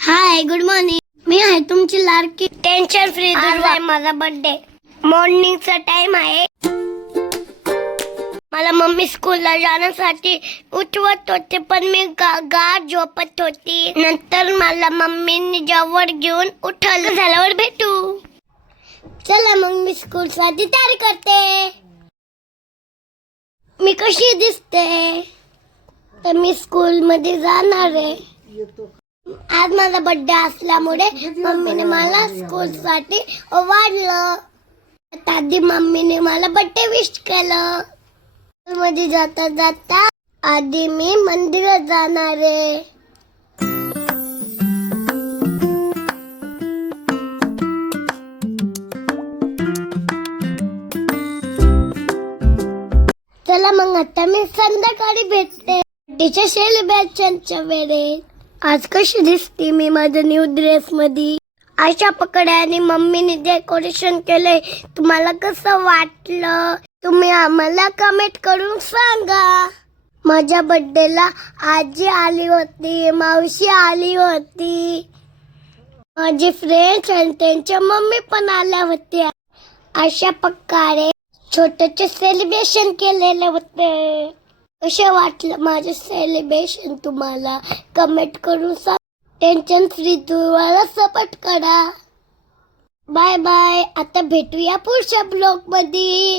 हाय, good morning. मी आहे तुमची लाडकी tension free. आज आहे माझा बर्थडे. मॉर्निंगचा टाइम आहे. मला मम्मी स्कूलला जाण्यासाठी उठवत होते, पण मी गाढ झोपत होती. नंतर मला मम्मीने जवळ घेऊन उठवलं. झाल्यावर भेटू. चला मग मी स्कूलसाठी तयारी करते. मी कशी दिसते? तर मी स्कूल मध्ये जाणार आहे. आज माझा बर्थडे असल्यामुळे मम्मीने मला स्कूल साठी वाढलं. आधी मम्मीने मला बर्थडे विश केलं. मध्ये जाता जाता आधी मी मंदिरात जाणार आहे. चला मग आता मी संध्याकाळी भेटते तिच्या सेलिब्रेशनच्या वेळेत. आज कशी दिसते मी माझ्या न्यू ड्रेस मध्ये? आशा पकडे आणि मम्मीने डेकोरेशन केलंय. तुम्हाला कसं वाटलं? तुम्ही आम्हाला कमेंट करून सांगा. माझ्या बर्थडेला आजी आली होती, मावशी आली होती, माझे फ्रेंड्स आणि त्यांच्या मम्मी पण आल्या होत्या. अशा प्रकारे छोटंसं सेलिब्रेशन केलेलं होतं. कसं वाटलं माझं सेलिब्रेशन तुम्हाला? कमेंट करून सांग. टेन्शन फ्री तुम्हाला सपोर्ट करा. Bye bye. आता भेटूया पुढच्या ब्लॉग मध्ये.